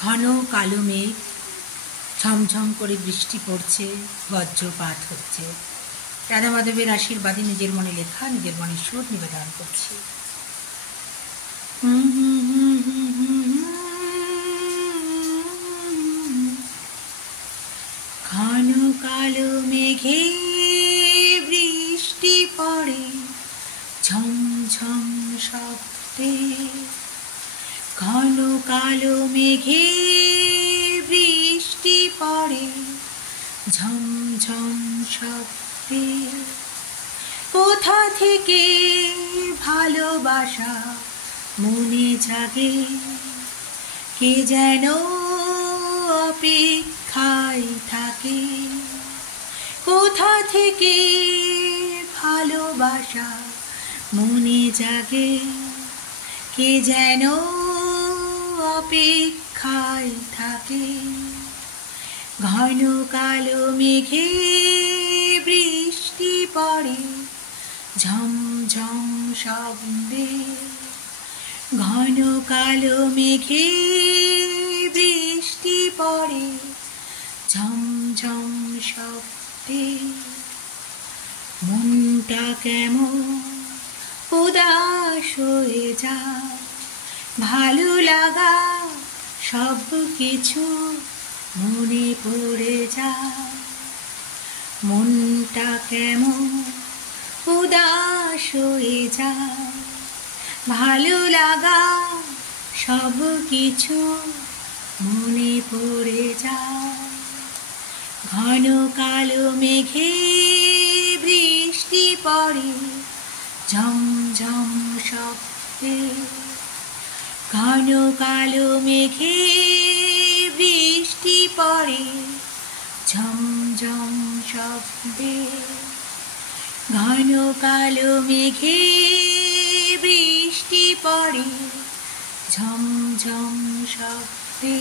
ঘন কালো মেঘ, ঝমঝম করে বৃষ্টি পড়ছে, বজ্রপাত হচ্ছে। রাধা মাধবের আশীর্বাদে নিজের মনে লেখা, নিজের মনে সুর নিবেদন করছি। ঘন কালো মেঘে বৃষ্টি পড়ে ঝমঝম শব্দে। ঘন কালো মেঘে বৃষ্টি পড়ে ঝমঝম শব্দে। কোথা থেকে ভালোবাসা মনে জাগে, কে যেন অপেক্ষায় থাকে। কোথা থেকে ভালোবাসা মনে জাগে, কে যেন অপেক্ষায় থাকে। ঘন কালো মেঘে বৃষ্টি পড়ে ঝমঝম শব্দে। ঘন কালো মেঘে বৃষ্টি পড়ে ঝমঝম শব্দে। মনটা কেমন উদাস হয়ে যায়, ভালো লাগা সব কিছু মনে পড়ে যায়। মনটা কেমন উদাস হয়ে যায়, ভালো লাগা সব কিছু মনে পড়ে যায়। ঘন কালো মেঘে বৃষ্টি পড়ে ঝমঝম শব্দে। ঘন কালো মেঘে বৃষ্টি পড়ে ঝমঝম শব্দে। ঘন কালো মেঘে বৃষ্টি পড়ে ঝমঝম শব্দে।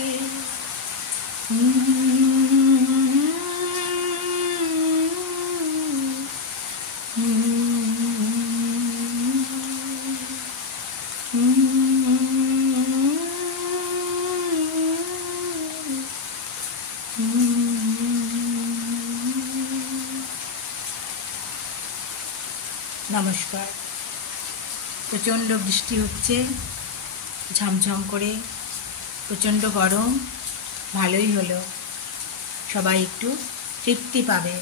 নমস্কার। প্রচণ্ড বৃষ্টি হচ্ছে ঝমঝম করে, প্রচণ্ড গরম। ভালোই হলো, সবাই একটু তৃপ্তি পাবে।